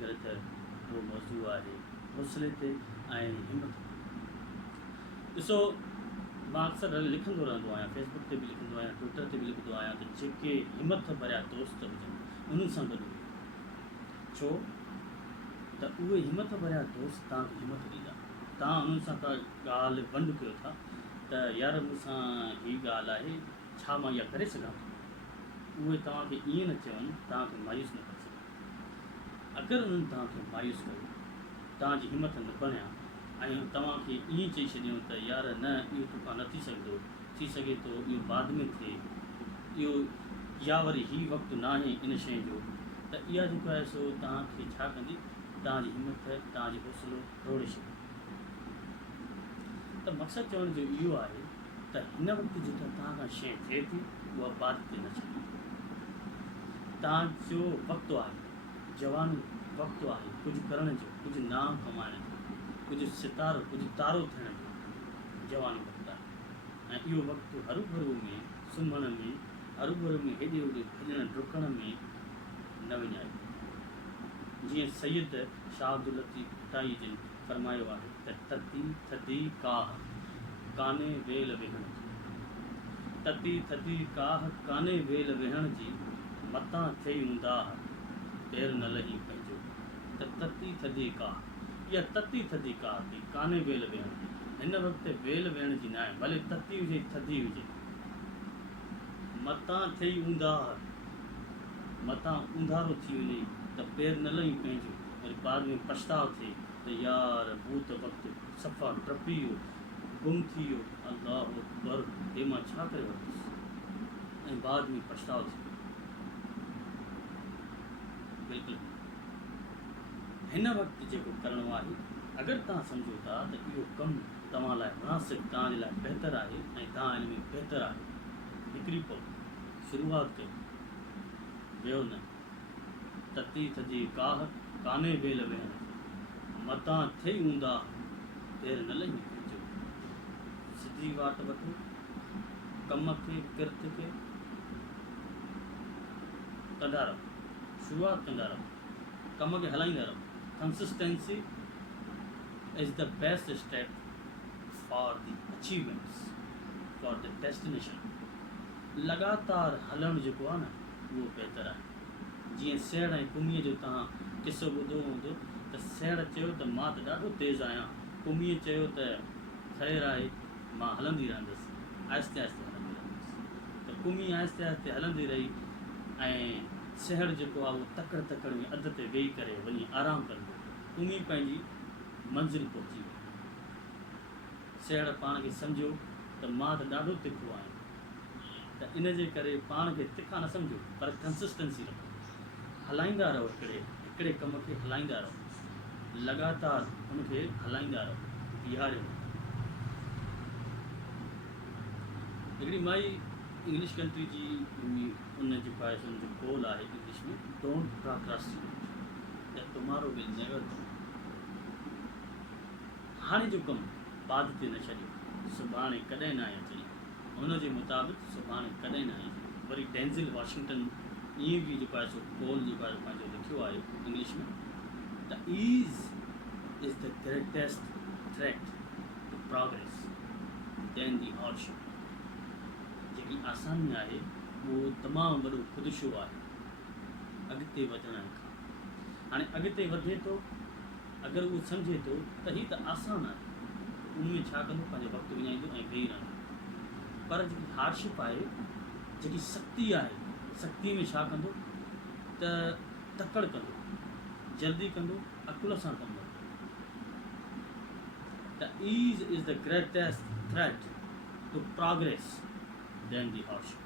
करे त उहो मौज़ू आहे हौसले ते ऐं हिमत। ॾिसो, मां अक्सर लिखंदो रहंदो आहियां, फेसबुक ते बि लिखंदो आहियां, ट्विटर ते बि लिखंदो आहियां त जेके हिमत भरिया दोस्त हुजनि उन्हनि सां गॾु, छो त उहे हिमत भरिया दोस्त तव्हांखे हिमत ॾींदा। तव्हां उन्हनि सां का ॻाल्हि वंड कयो था त यार मूंसां हीअ ॻाल्हि आहे, छा मां इहा करे सघां थो, उहे तव्हांखे ईअं न चवनि, तव्हांखे मायूस न करे सघनि। अगरि उन्हनि तव्हांखे मायूस कयो, तव्हांजी हिमत न बणिया ऐं तव्हांखे ईअं चई छॾियो त यार न इहो तोखां न थी सघंदो, थी सघे थो इहो बाद में थिए, इहो या वरी हीउ वक़्तु न आहे इन शइ जो, त इहा जेको आहे सो तव्हांखे छा कंदी, तव्हांजी हिमत, तव्हांजो हौसलो रोड़े छॾींदी। त मक़सदु चवण जो इहो आहे त हिन वक़्तु जेका तव्हां खां शइ थिए थी उहा बाद ते न छॾी। तव्हांजो वक़्तु आहे, जवान वक़्तु आहे कुझु करण जो, कुझु नाम कमाइण जो, कुझु सितारो, कुझु तारो थियण जो जवान वक़्तु आहे। ऐं इहो वक़्तु हरू भरू में, सुम्हण में, हरू भरू में, हेॾे होॾे भॼण डुकण में न विञाइबो। जीअं सैयद शाह अब्दुल लतीफ़ भुटाई जिन फरमायो आहे त तती थधी काह कान्हे वेल वेहण जी, तती थधी काह कान्हे वेल वेहण जी, मतां थिए ऊंदाह पेर न लही पंहिंजो। त तती थधी काह, इहा तती थधी काह थी, कान्हे वेल वेहण जी, हिन वक़्तु वेल वेहण जी न आहे, भले तती हुजे थधी हुजे। मतां थिए ऊंदाह, मतां ऊंधारो थी वञे त पेर न लही पंहिंजो, वरी बाद में पछताव थिए त यार हू त वक़्तु सफ़ा टपी वियो, गुम थी वियो, अल्लाह अकबर, हे मां छा करे वरितुसि, ऐं बाद में पछताव थी वियो। बिल्कुलु हिन वक़्तु जेको करिणो आहे, अगरि तव्हां सम्झो था त इहो कमु तव्हां लाइ मुनासिबु, तव्हांजे लाइ बहितरु आहे ऐं तव्हां हिन में बहितरु आहे, निकिरी पओ, शुरूआति कयो, वियो न। तती थधी काह कान्हे वेल वेहण जी, मतां थिए ऊंदाह पेर न लही पंहिंजो। सिधी वाट वठो, कम खे, किरत खे कंदा रहो, शुरूआति कंदा रहो, कम खे हलाईंदा रहो। Consistency is the best step for the achievements, for the destination. लगातार हलणु जेको आहे न उहो बहितरु आहे। जीअं सेण ऐं कुमीअ जो तव्हां किसो ॿुधो हूंदो त सेण चयो त मां त ॾाढो तेज़ आहियां, कुमीअ चयो त ख़ैरु आहे मां हलंदी रहंदसि, आहिस्ते आहिस्ते हलंदी रहंदसि। त कुमी आहिस्ते आहिस्ते हलंदी रही ऐं सेण जेको आहे उहो तकड़ि तकड़ि में अध ते वेही करे वञी आरामु कंदो, कुमी पंहिंजी मंज़िल पहुची वई। सेण पाण खे सम्झो त मां त ॾाढो तिखो आहियां, त इन जे करे पाण खे तिखा न सम्झो, पर कंसिस्टेंसी रखो, हलाईंदा रहो, हिकिड़े कम खे हलाईंदा रहो, लगातार हुनखे हलाईंदा रहो, बीहारियो न। हिकिड़ी माई इंग्लिश कंट्री जी उन जेको आहे सो उनजो कोल आहे इंग्लिश में, don't procrastinate that tomorrow will never come. हाणे जो कमु बाद ते न छॾियो, सुभाणे कॾहिं न आहे अचणी, हुनजे मुताबिक़ सुभाणे कॾहिं न आहे। वरी डेंज़िल वॉशिंगटन ईअं बि जेको आहे सो कोल जेको आहे पंहिंजो लिखियो आहे इंग्लिश में, the ease is the greatest threat to progress than the hardship. जेकी आसानी आहे उहो तमामु वॾो ख़ुदिशो आहे अॻिते वधण खां। हाणे अॻिते वधे थो, अगरि उहो सम्झे थो त हीअ त आसानु आहे, उनमें छा कंदो, पंहिंजो वक़्तु विञाईंदो ऐं वेही रहंदो। पर जेकी हार्डशिप आहे, जेकी सख़्ती आहे, सख़्ती में छा कंदो त तकड़ि कंदो, जल्दी कंदो, अकुल सां कंदो। The ease is the greatest threat to progress than the hardship.